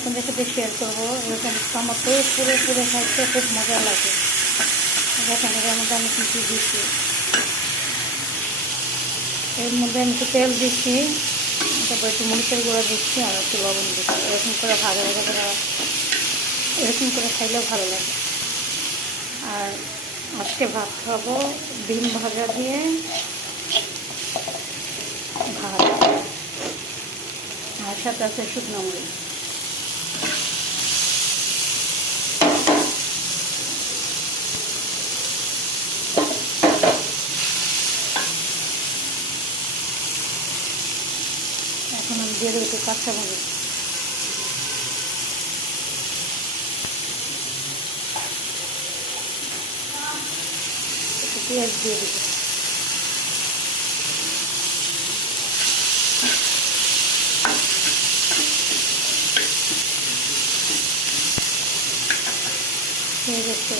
আপনাদের সাথে শেয়ার করবো। এরকম টমেটো পুড়ে পুড়ে খাইতে খুব মজা লাগে। দেখেন এর মধ্যে আমি কিছু দিচ্ছি, এর মধ্যে আমি একটু তেল দিচ্ছি, তারপর একটু মরিচের গুঁড়া দিচ্ছি আর একটু লবণ দিচ্ছি। এরকম করে ভাজা ভাজা করে এরকম করে খাইলেও ভালো লাগে। আর আজকে ভাত খাবো ডিম ভাজা দিয়ে ভাত, আর সাথে আছে শুকনো মরিচ। এখন আমি দিয়ে দেবো একটু কাঁচা মরিচ, একটু পেঁয়াজ দিয়ে দেবো। হয়ে গেছে।